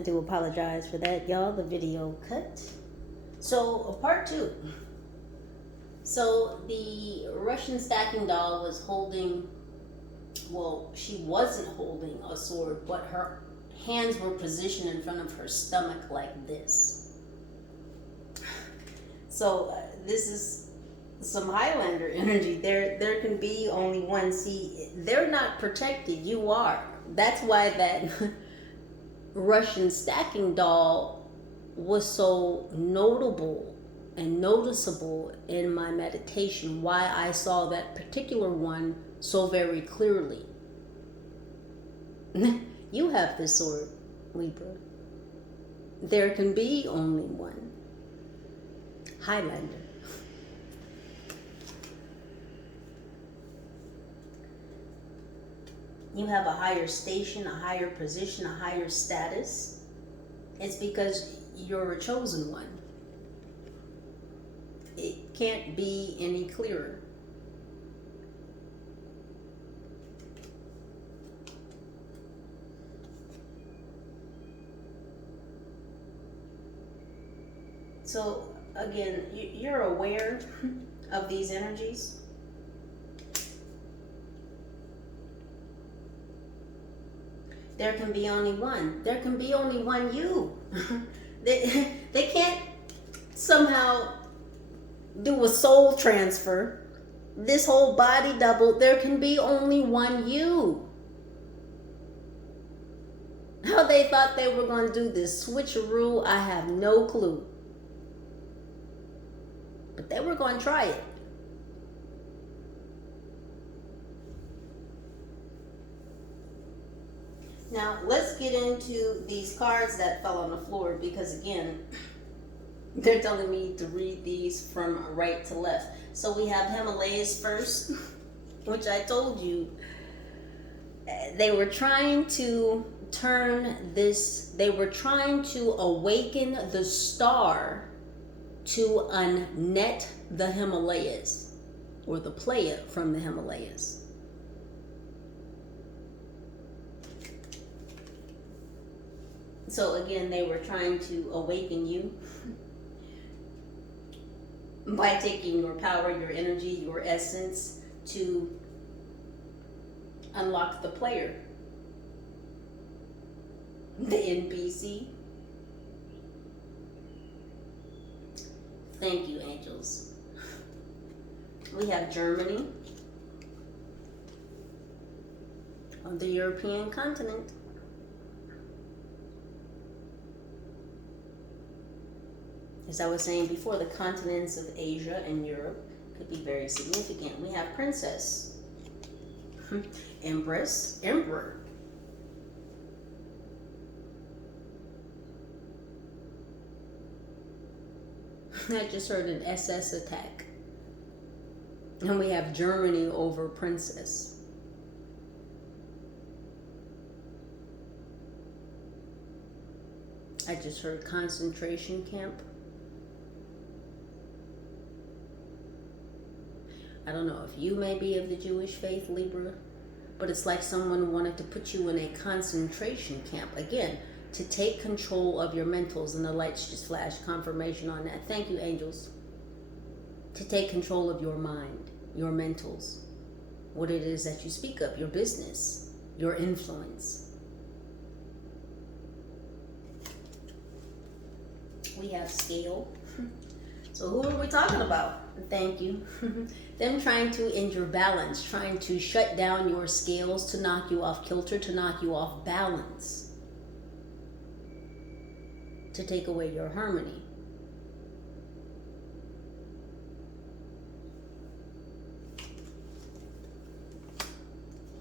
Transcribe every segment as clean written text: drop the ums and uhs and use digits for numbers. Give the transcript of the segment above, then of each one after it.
I do apologize for that, y'all. The video cut. So, part 2. So, the Russian stacking doll was holding, well, she wasn't holding a sword, but her hands were positioned in front of her stomach like this. So, this is some Highlander energy. There can be only one. See, they're not protected. You are. That's why that Russian stacking doll was so notable and noticeable in my meditation, why I saw that particular one so very clearly. You have this sword, Libra. There can be only one. Highlander. You have a higher station, a higher position, a higher status. It's because you're a chosen one. It can't be any clearer. So again, you're aware of these energies. There can be only one. There can be only one you. They can't somehow do a soul transfer. This whole body double. There can be only one you. How they thought they were going to do this switcheroo, I have no clue. But they were going to try it. Now, let's get into these cards that fell on the floor, because again, they're telling me to read these from right to left. So we have Himalayas first, which I told you, they were trying to turn this, they were trying to awaken the star to unnet the Himalayas, or the playa from the Himalayas. So again, they were trying to awaken you by taking your power, your energy, your essence to unlock the player, the NPC. Thank you, angels. We have Germany on the European continent. As I was saying before, the continents of Asia and Europe could be very significant. We have Princess, Empress, Emperor. I just heard an SS attack. And we have Germany over Princess. I just heard concentration camp. I don't know if you may be of the Jewish faith, Libra, but it's like someone wanted to put you in a concentration camp. Again, to take control of your mentals, and the lights just flashed confirmation on that. Thank you, angels. To take control of your mind, your mentals, what it is that you speak of, your business, your influence. We have scale. So who are we talking about? Thank you. Them trying to end your balance, trying to shut down your scales, to knock you off kilter, to knock you off balance, to take away your harmony.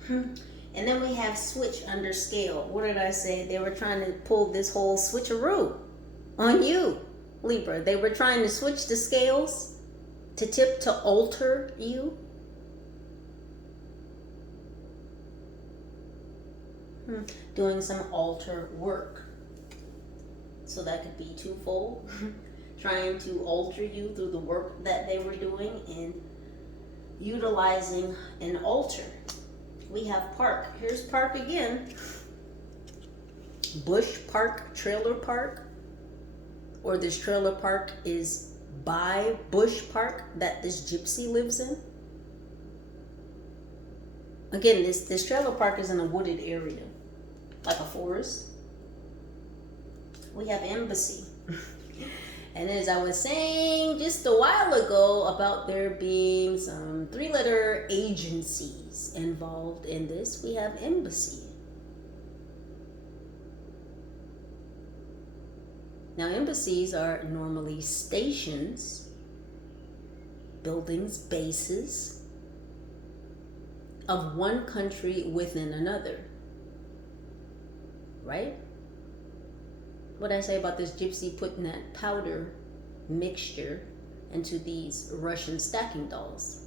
And then we have switch under scale. What did I say? They were trying to pull this whole switcheroo on you, Libra. They were trying to switch the scales, to tip, to alter you. Doing some alter work. So that could be twofold. Trying to alter you through the work that they were doing and utilizing an altar. We have Park. Here's Park again. bush park, trailer park, or this trailer park is by bush park that this gypsy lives in. Again, this trailer park is in a wooded area, like a forest. We have embassy. And as I was saying just a while ago about there being some 3-letter agencies involved in this, we have embassy. Now, embassies are normally stations, buildings, bases of one country within another, right? What I say about this gypsy putting that powder mixture into these Russian stacking dolls.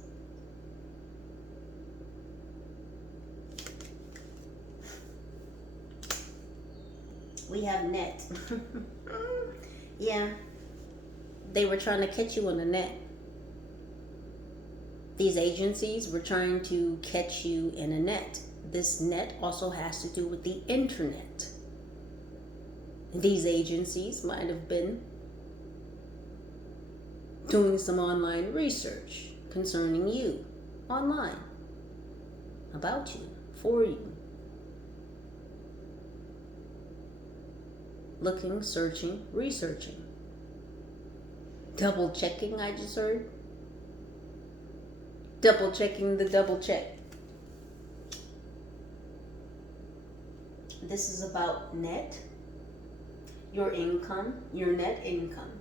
We have net. Yeah, they were trying to catch you on the net. These agencies were trying to catch you in a net. This net also has to do with the internet. These agencies might have been doing some online research concerning you online, about you, for you. Looking, searching, researching. Double checking, I just heard. Double checking the double check. This is about net, your income, your net income.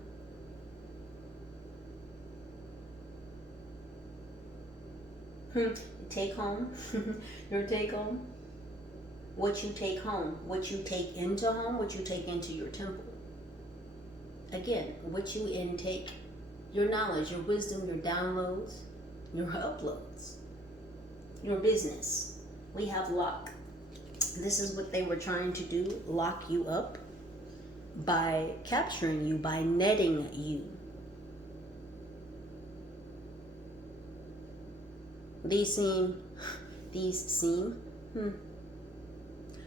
Take home, your take home. What you take home, what you take into home, what you take into your temple. Again, what you intake, your knowledge, your wisdom, your downloads, your uploads, your business. We have lock. This is what they were trying to do, lock you up by capturing you, by netting you. These seem,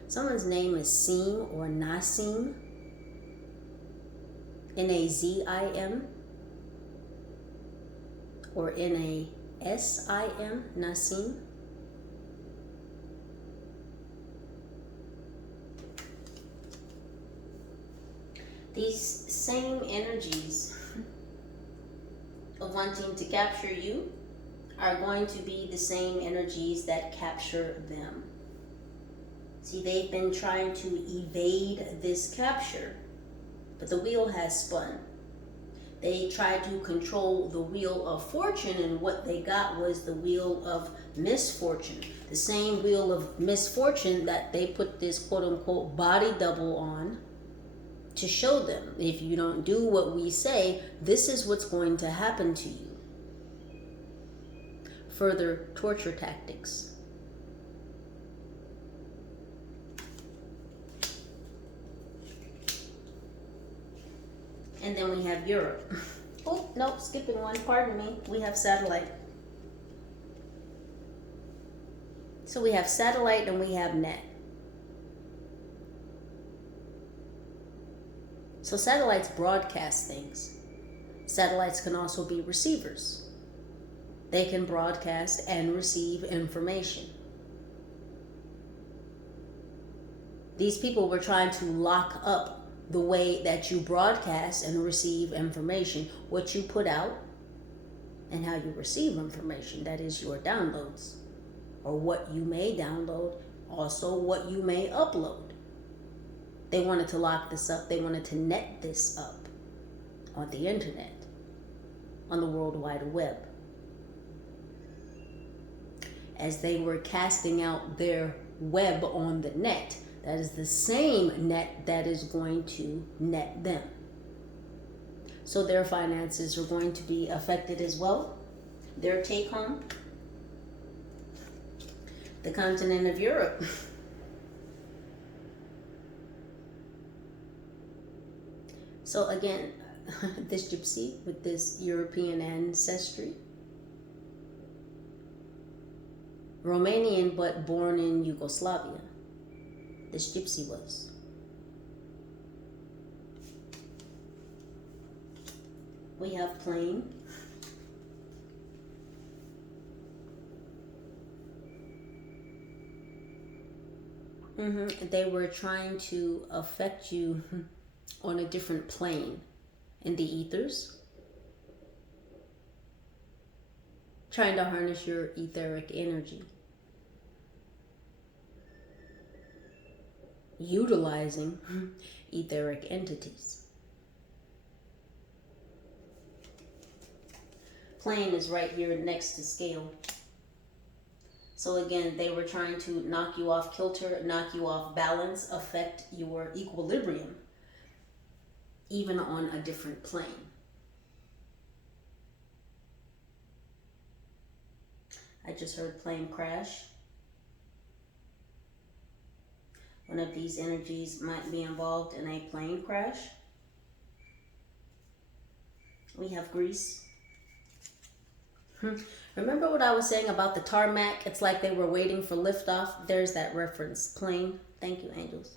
someone's name is Seem or Nasim, Nazim, or Nasim, Nasim. These same energies of wanting to capture you are going to be the same energies that capture them. See, they've been trying to evade this capture, but the wheel has spun. They tried to control the wheel of fortune, and what they got was the wheel of misfortune. The same wheel of misfortune that they put this quote-unquote body double on to show them, if you don't do what we say, this is what's going to happen to you. Further torture tactics. And then we have Europe. Oh, no, skipping one, pardon me. We have satellite. So we have satellite and we have net. So satellites broadcast things. Satellites can also be receivers. They can broadcast and receive information. These people were trying to lock up the way that you broadcast and receive information, what you put out and how you receive information. That is your downloads, or what you may download, also what you may upload. They wanted to lock this up. They wanted to net this up on the internet, on the World Wide Web. As they were casting out their web on the net, that is the same net that is going to net them. So their finances are going to be affected as well. Their take home, the continent of Europe. So again, this gypsy with this European ancestry, Romanian but born in Yugoslavia. This gypsy was. We have plane. They were trying to affect you on a different plane in the ethers. Trying to harness your etheric energy. Utilizing etheric entities. Plane is right here next to scale. So again, they were trying to knock you off kilter, knock you off balance, affect your equilibrium, even on a different plane. I just heard plane crash. One of these energies might be involved in a plane crash. We have Greece. Remember what I was saying about the tarmac? It's like they were waiting for liftoff. There's that reference. Plane. Thank you, angels.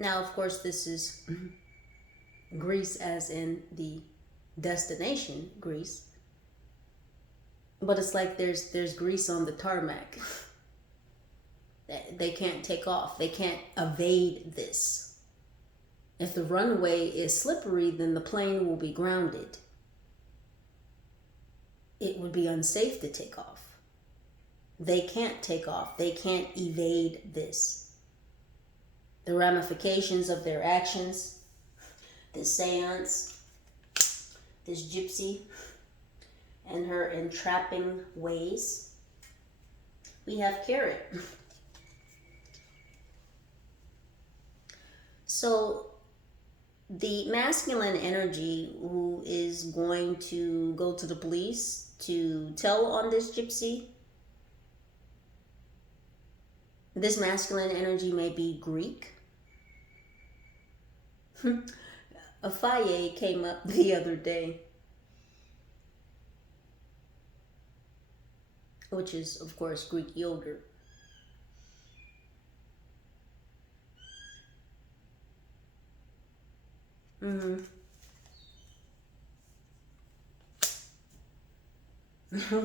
Now, of course, this is Greece as in the destination, Greece. But it's like there's grease on the tarmac. They can't take off. They can't evade this. If the runway is slippery, then the plane will be grounded. It would be unsafe to take off. They can't take off. They can't evade this. The ramifications of their actions, this seance, this gypsy, and her entrapping ways. We have carrot. So the masculine energy who is going to go to the police to tell on this gypsy, this masculine energy may be Greek. A faye came up the other day, which is, of course, Greek yogurt. We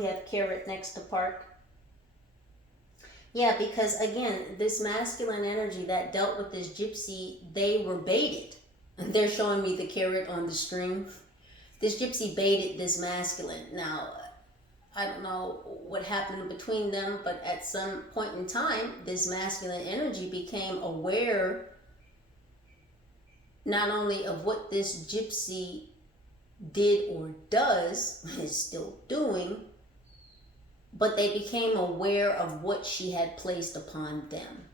have carrot next to park. Yeah, because again, this masculine energy that dealt with this gypsy, they were baited. They're showing me the carrot on the string. This gypsy baited this masculine. Now, I don't know what happened between them, but at some point in time, this masculine energy became aware not only of what this gypsy did or does, is still doing, but they became aware of what she had placed upon them.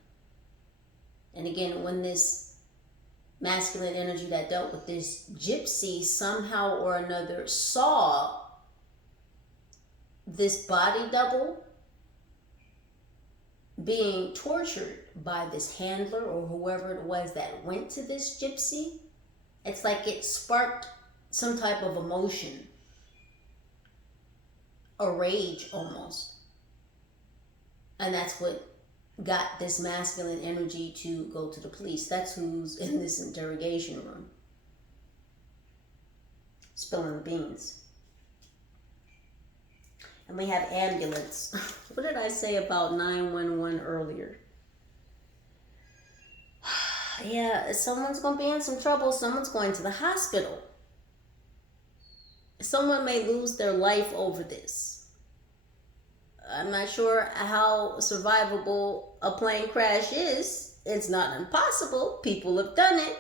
And again, when this masculine energy that dealt with this gypsy somehow or another saw this body double being tortured by this handler or whoever it was that went to this gypsy, it's like it sparked some type of emotion, a rage almost. And that's what got this masculine energy to go to the police. That's who's in this interrogation room, spilling the beans. And we have ambulance. What did I say about 911 earlier? Yeah, someone's going to be in some trouble. Someone's going to the hospital. Someone may lose their life over this. I'm not sure how survivable a plane crash is. It's not impossible. People have done it.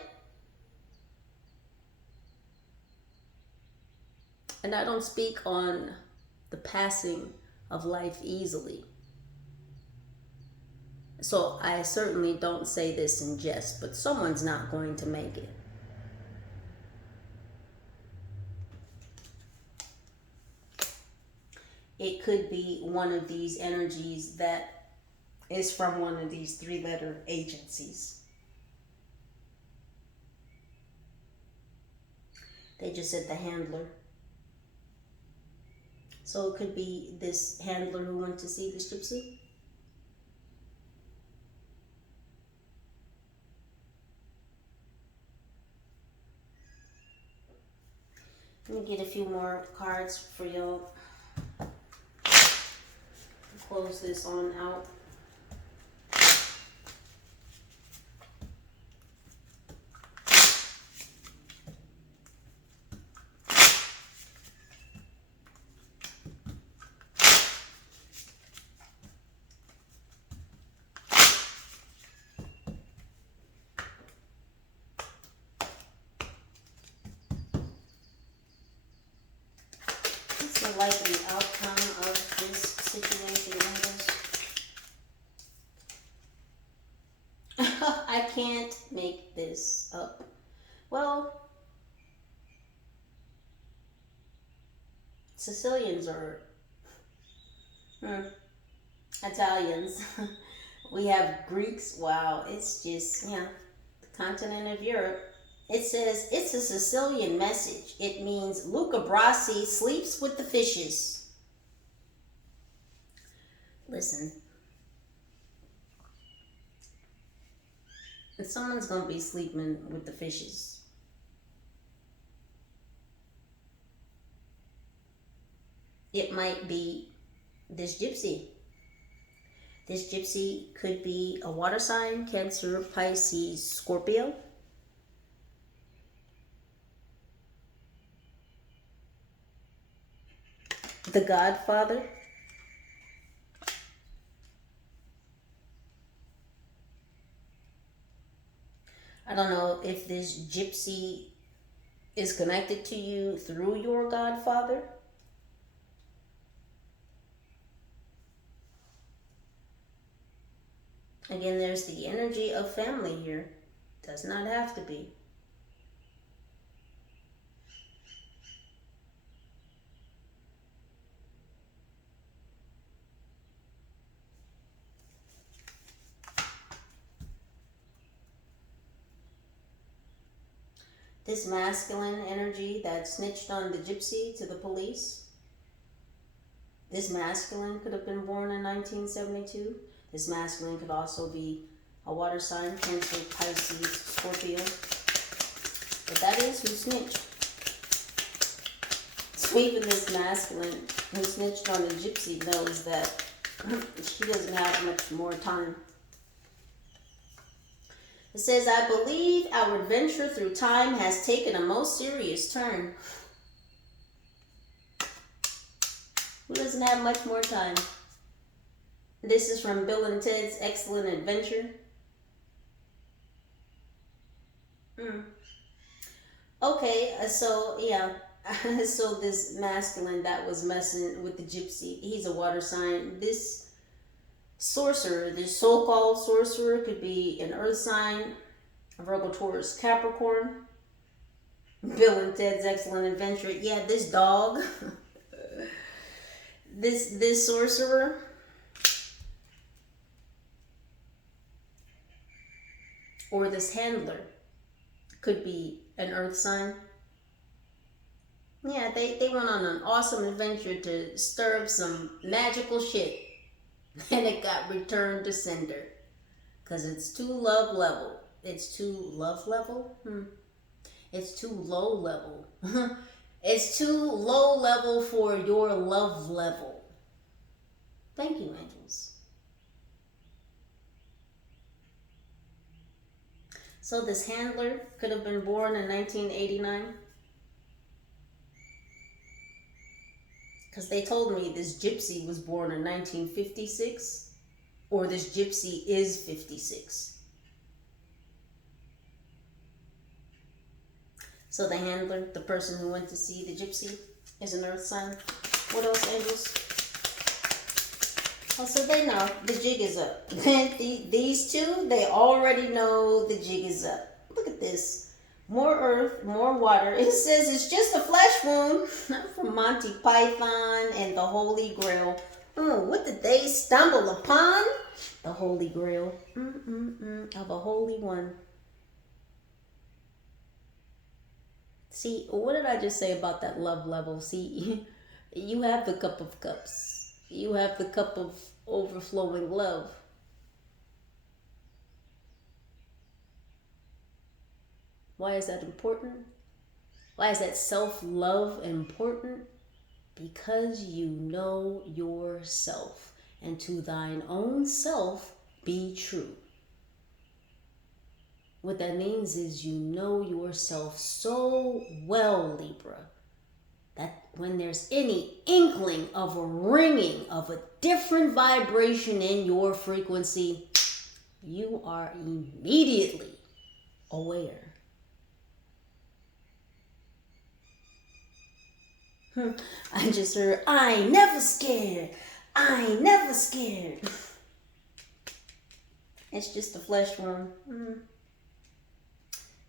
And I don't speak on the passing of life easily. So I certainly don't say this in jest, but someone's not going to make it. It could be one of these energies that is from one of these three-letter agencies. They just said the handler. So it could be this handler who went to see this gypsy. Let me get a few more cards for y'all. Close this on out. What's the likely outcome of this situation, angels? I can't make this up. Well, Sicilians are Italians. We have Greeks. Wow, it's just, the continent of Europe. It says, it's a Sicilian message. It means Luca Brasi sleeps with the fishes. Listen. If someone's going to be sleeping with the fishes, it might be this gypsy. This gypsy could be a water sign, Cancer, Pisces, Scorpio. The Godfather. I don't know if this gypsy is connected to you through your Godfather. Again, there's the energy of family here. Does not have to be. This masculine energy that snitched on the gypsy to the police. This masculine could have been born in 1972. This masculine could also be a water sign, Cancer, Pisces, Scorpio. But that is who snitched. So even this masculine who snitched on the gypsy knows that she doesn't have much more time. It says, I believe our adventure through time has taken a most serious turn. Who doesn't have much more time? This is from Bill and Ted's Excellent Adventure. Okay, so yeah. So this masculine that was messing with the gypsy, he's a water sign. This sorcerer, this so-called sorcerer, could be an earth sign, Virgo, Taurus, Capricorn. Bill and Ted's Excellent Adventure. Yeah, this dog, this sorcerer, or this handler could be an earth sign. Yeah, they went on an awesome adventure to stir up some magical shit. And it got returned to sender. Because it's too love level. It's too love level? It's too low level. It's too low level for your love level. Thank you, angels. So this handler could have been born in 1989. Because they told me this gypsy was born in 1956. Or this gypsy is 56. So the handler, the person who went to see the gypsy, is an earth sign. What else, angels? Oh, so they know the jig is up. These two, they already know the jig is up. Look at this. More earth, more water. It says it's just a flesh wound from Monty Python and the Holy Grail. What did they stumble upon? The Holy Grail of a Holy One. See, what did I just say about that love level? See, you have the cup of cups. You have the cup of overflowing love. Why is that important? Why is that self-love important? Because you know yourself, and to thine own self be true. What that means is you know yourself so well, Libra, that when there's any inkling of a ringing of a different vibration in your frequency, you are immediately aware. I just heard, I ain't never scared. I ain't never scared. It's just a flesh wound.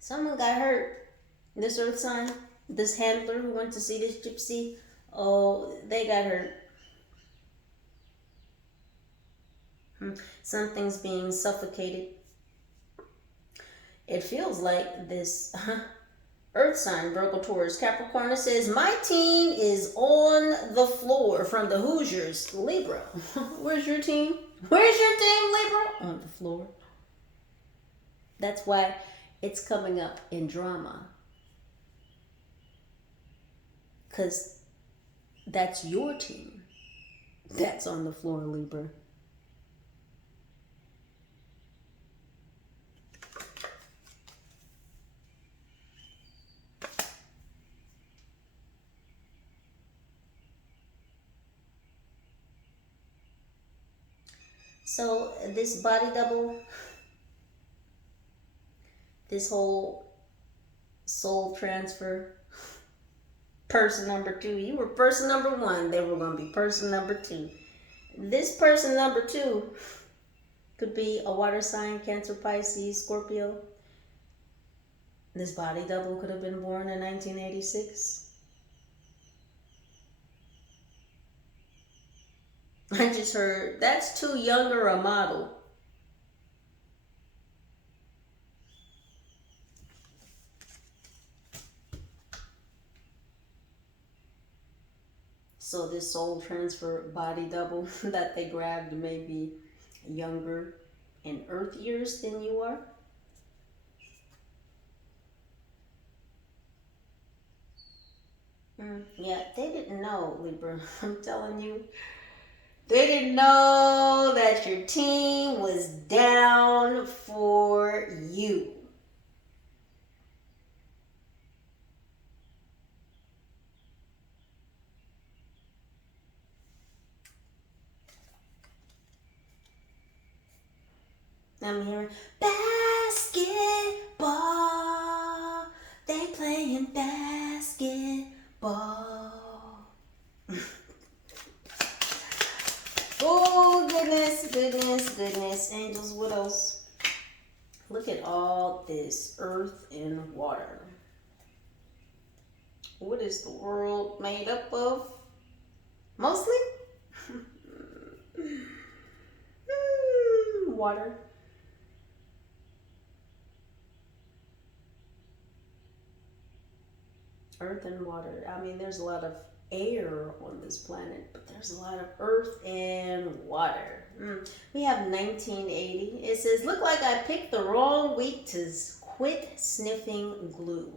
Someone got hurt. This earth sign, this handler who went to see this gypsy, oh, they got hurt. Something's being suffocated. It feels like this earth sign, Virgo, Taurus, Capricorn, it says, my team is on the floor from the Hoosiers, Libra. Where's your team? Where's your team, Libra? On the floor. That's why it's coming up in drama. Because that's your team that's on the floor, Libra. So this body double, this whole soul transfer, person number 2, you were person number 1, they were going to be person number 2. This person number 2 could be a water sign, Cancer, Pisces, Scorpio. This body double could have been born in 1986. I just heard, that's too younger a model. So this soul transfer body double that they grabbed may be younger in earth years than you are. Yeah, they didn't know, Libra. I'm telling you. They didn't know that your team was down for you. I'm hearing basketball. They playing basketball. Oh, goodness, goodness, goodness. Angels, what else? Look at all this earth and water. What is the world made up of? Mostly? Water. Earth and water. I mean, there's a lot of air on this planet, but there's a lot of earth and water. We have 1980. It says, look like I picked the wrong week to quit sniffing glue.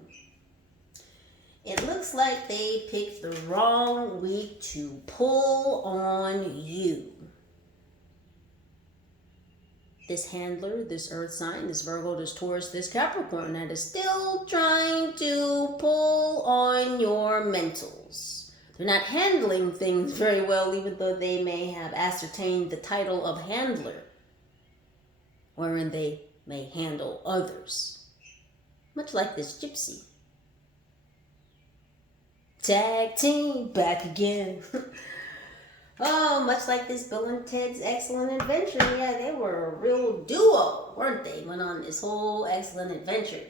It looks like they picked the wrong week to pull on you. This handler, this earth sign, this Virgo, this Taurus, this Capricorn that is still trying to pull on your mentals. They're not handling things very well, even though they may have ascertained the title of handler, wherein they may handle others. Much like this gypsy. Tag team, back again. Oh, much like this Bill and Ted's Excellent Adventure. Yeah, they were a real duo, weren't they? Went on this whole excellent adventure.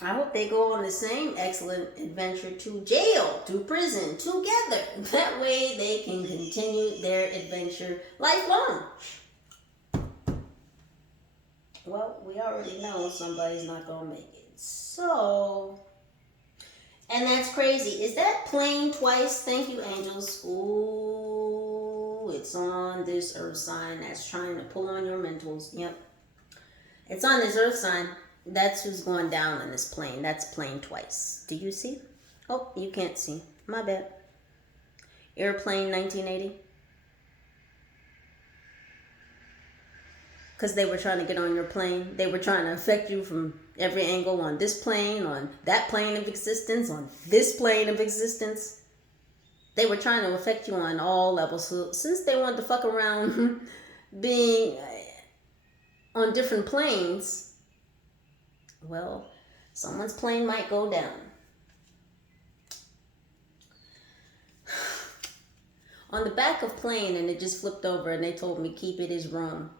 I hope they go on the same excellent adventure to jail, to prison, together. That way they can continue their adventure lifelong. Well, we already know somebody's not going to make it. So... and that's crazy. Is that plane twice? Thank you, angels. Ooh, it's on this earth sign that's trying to pull on your mentals. Yep. It's on this earth sign. That's who's going down on this plane. That's plane twice. Do you see? Oh, you can't see. My bad. Airplane 1980. Because they were trying to get on your plane. They were trying to affect you from every angle, on this plane, on that plane of existence, on this plane of existence. They were trying to affect you on all levels. So since they wanted to fuck around being on different planes, well, someone's plane might go down. On the back of plane, and it just flipped over, and they told me keep it as Rome.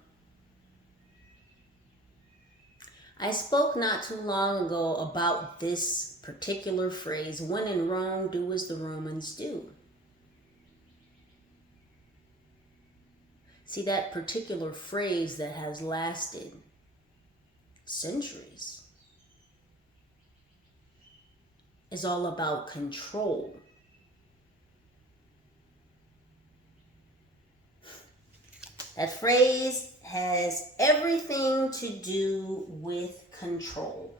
I spoke not too long ago about this particular phrase, when in Rome, do as the Romans do. See, that particular phrase that has lasted centuries is all about control. That phrase has everything to do with control.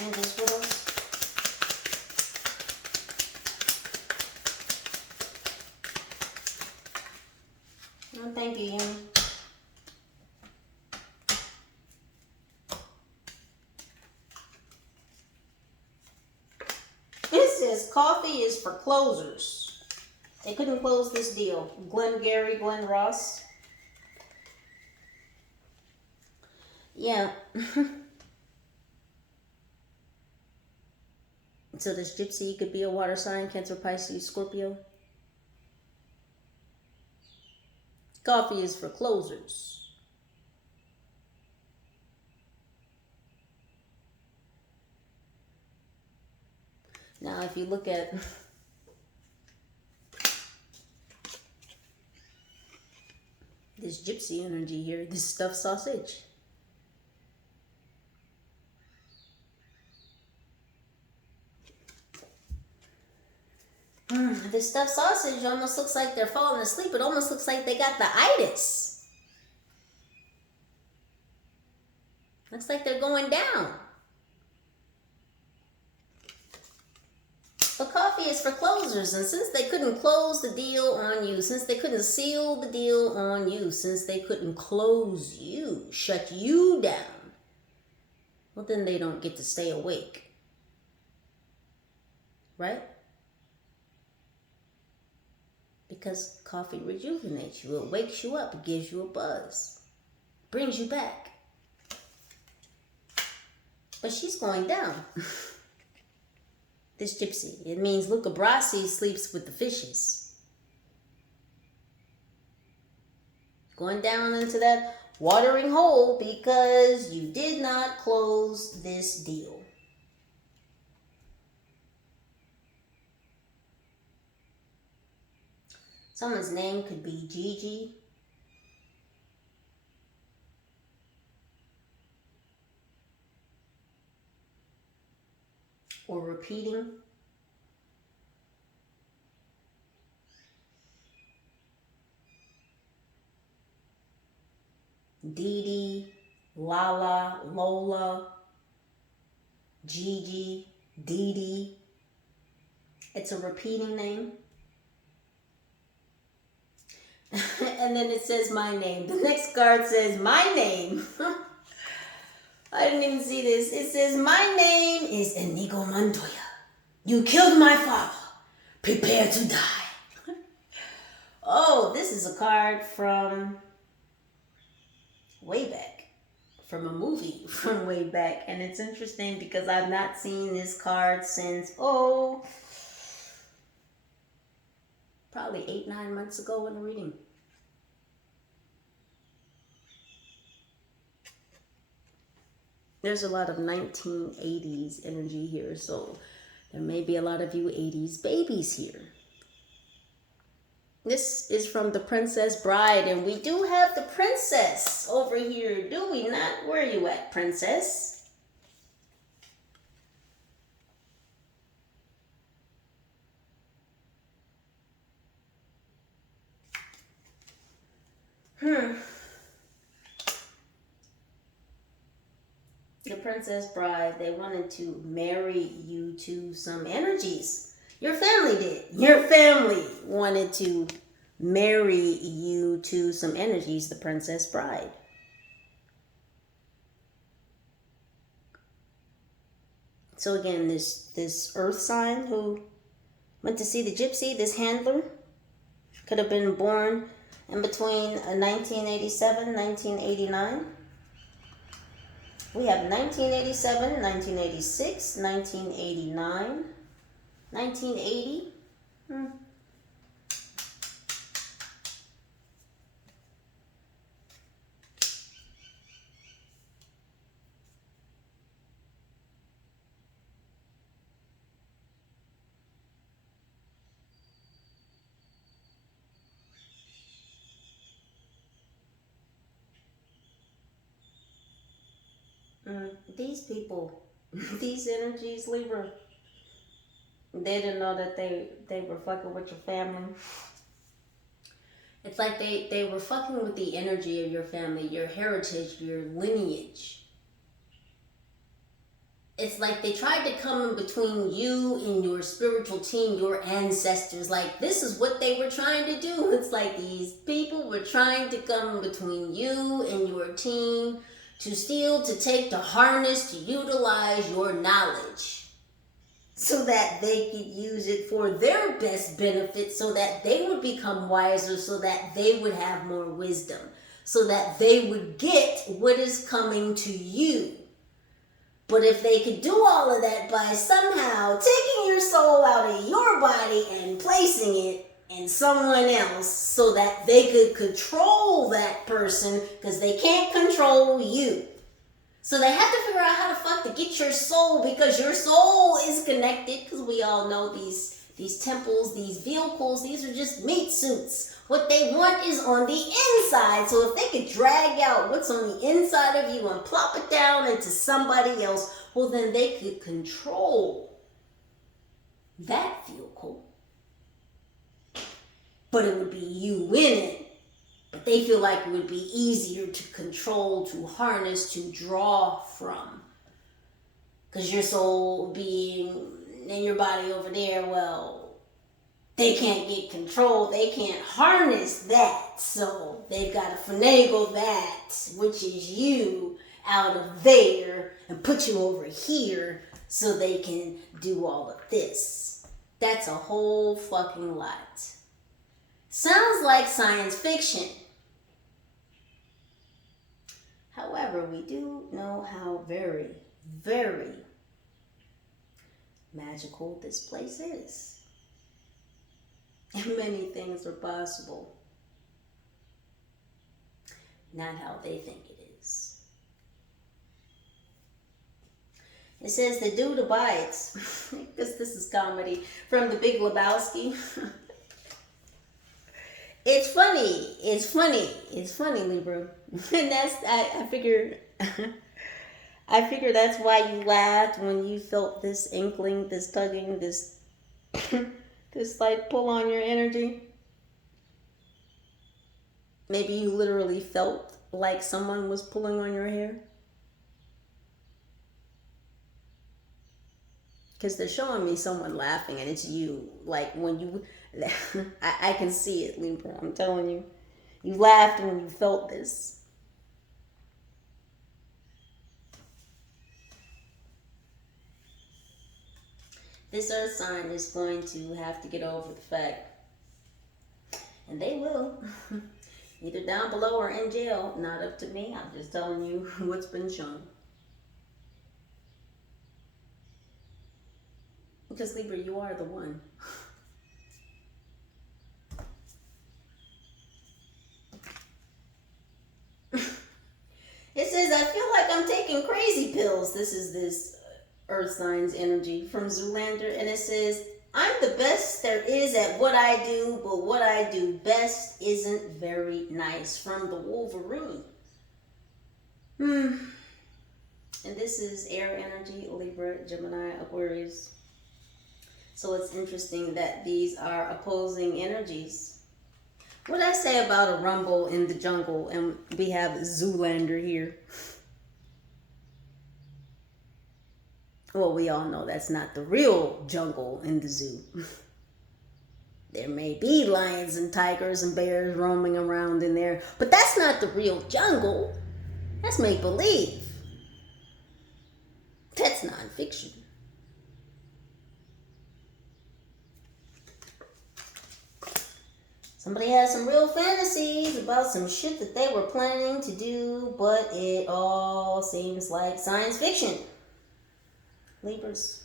And this what else? Oh, thank you, Yumi. This says coffee is for closers. They couldn't close this deal. Glenn Ross. Yeah. So this gypsy could be a water sign, Cancer, Pisces, Scorpio. Coffee is for closers. Now, if you look at this gypsy energy here, this stuffed sausage. This stuffed sausage almost looks like they're falling asleep. It almost looks like they got the itis. Looks like they're going down. But coffee is for closers, and since they couldn't close the deal on you, since they couldn't seal the deal on you, since they couldn't close you, shut you down, well, then they don't get to stay awake. Right? Because coffee rejuvenates you. It wakes you up. It gives you a buzz. Brings you back. But she's going down. This gypsy. It means Luca Brasi sleeps with the fishes. Going down into that watering hole because you did not close this deal. Someone's name could be Gigi. Or repeating. Dee, Lala, Lola, Gigi, Dee. It's a repeating name. And then it says my name. The next card says my name. I didn't even see this. It says my name is Inigo Montoya. You killed my father. Prepare to die. Oh, this is a card from way back. From a movie from way back. And it's interesting because I've not seen this card since, probably 8-9 months ago in a reading. There's a lot of 1980s energy here, so there may be a lot of you 80s babies here. This is from The Princess Bride, and we do have the princess over here, do we not? Where are you at, princess? The Princess Bride, they wanted to marry you to some energies. Your family did. Your family wanted to marry you to some energies, the Princess Bride. So again, this earth sign who went to see the gypsy, this handler, could have been born in between 1987, 1989. We have 1987, 1986, 1989, 1980. These people, these energies, Libra, they didn't know that they were fucking with your family. It's like they were fucking with the energy of your family, your heritage, your lineage. It's like they tried to come in between you and your spiritual team, your ancestors. Like, this is what they were trying to do. It's like these people were trying to come in between you and your team to steal, to take, to harness, to utilize your knowledge so that they could use it for their best benefit, so that they would become wiser, so that they would have more wisdom, so that they would get what is coming to you. But if they could do all of that by somehow taking your soul out of your body and placing it in someone else so that they could control that person, because they can't control you. So they have to figure out how the fuck to get your soul, because your soul is connected, because we all know these temples, these vehicles, these are just meat suits. What they want is on the inside. So if they could drag out what's on the inside of you and plop it down into somebody else, well, then they could control that vehicle. But it would be you in it. But they feel like it would be easier to control, to harness, to draw from. Because your soul being in your body over there, well, they can't get control. They can't harness that. So they've got to finagle that, which is you, out of there and put you over here so they can do all of this. That's a whole fucking lot. Sounds like science fiction. However, we do know how very, very magical this place is. And many things are possible. Not how they think it is. It says the dude abides, because this is comedy, from The Big Lebowski. It's funny, Libra. And that's, I figure that's why you laughed when you felt this inkling, this tugging, this this slight pull on your energy. Maybe you literally felt like someone was pulling on your hair. Because they're showing me someone laughing and it's you. Like when you, I can see it, Libra, I'm telling you. You laughed when you felt this. This earth sign is going to have to get over the fact, and they will, either down below or in jail. Not up to me, I'm just telling you what's been shown. Because Libra, you are the one. It says, I feel like I'm taking crazy pills. This is this earth sign's energy from Zoolander. And it says, I'm the best there is at what I do, but what I do best isn't very nice. From the Wolverine. And this is air energy, Libra, Gemini, Aquarius. So it's interesting that these are opposing energies. What I say about a rumble in the jungle, and we have Zoolander here. Well, we all know that's not the real jungle in the zoo. There may be lions and tigers and bears roaming around in there, but that's not the real jungle. That's make-believe. That's nonfiction. Somebody has some real fantasies about some shit that they were planning to do, but it all seems like science fiction. Libras.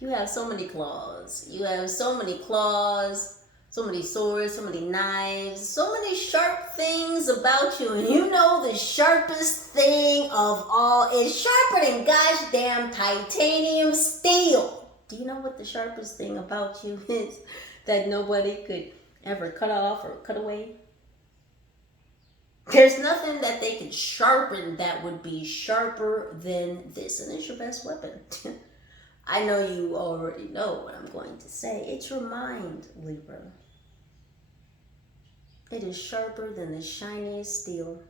You have so many claws. You have so many claws, so many swords, so many knives, so many sharp things about you. And you know the sharpest thing of all is sharper than gosh damn titanium steel. Do you know what the sharpest thing about you is that nobody could ever cut off or cut away? There's nothing that they could sharpen that would be sharper than this. And it's your best weapon. I know you already know what I'm going to say. It's your mind, Libra. It is sharper than the shiniest steel.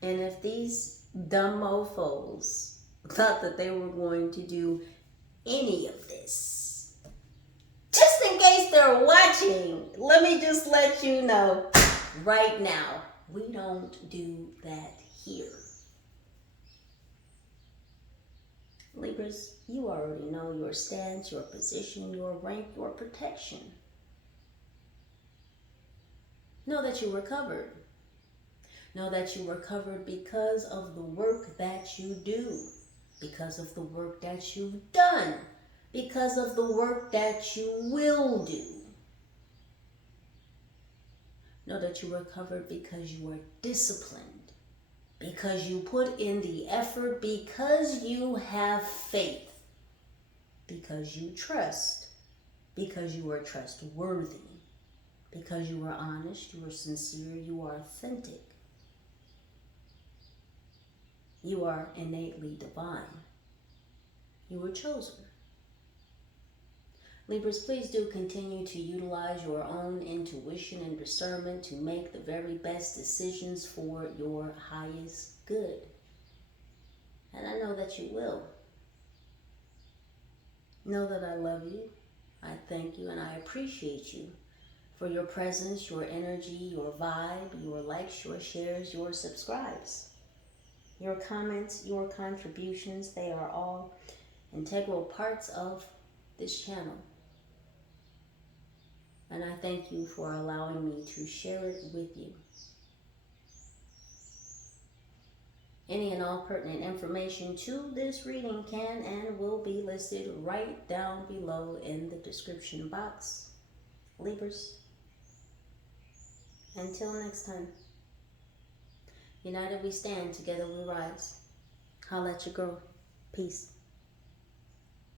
And if these dumb mofos thought that they were going to do any of this, just in case they're watching, let me just let you know right now, we don't do that here. Libras, you already know your stance, your position, your rank, your protection. Know that you were covered. Know that you were covered because of the work that you do, because of the work that you've done, because of the work that you will do. Know that you were covered because you are disciplined. Because you put in the effort, because you have faith, because you trust, because you are trustworthy, because you are honest, you are sincere, you are authentic. You are innately divine. You were chosen. Libras, please do continue to utilize your own intuition and discernment to make the very best decisions for your highest good. And I know that you will. Know that I love you, I thank you, and I appreciate you for your presence, your energy, your vibe, your likes, your shares, your subscribes. Your comments, your contributions, they are all integral parts of this channel. And I thank you for allowing me to share it with you. Any and all pertinent information to this reading can and will be listed right down below in the description box. Libras, until next time, united we stand, together we rise. Holla at your girl. Peace.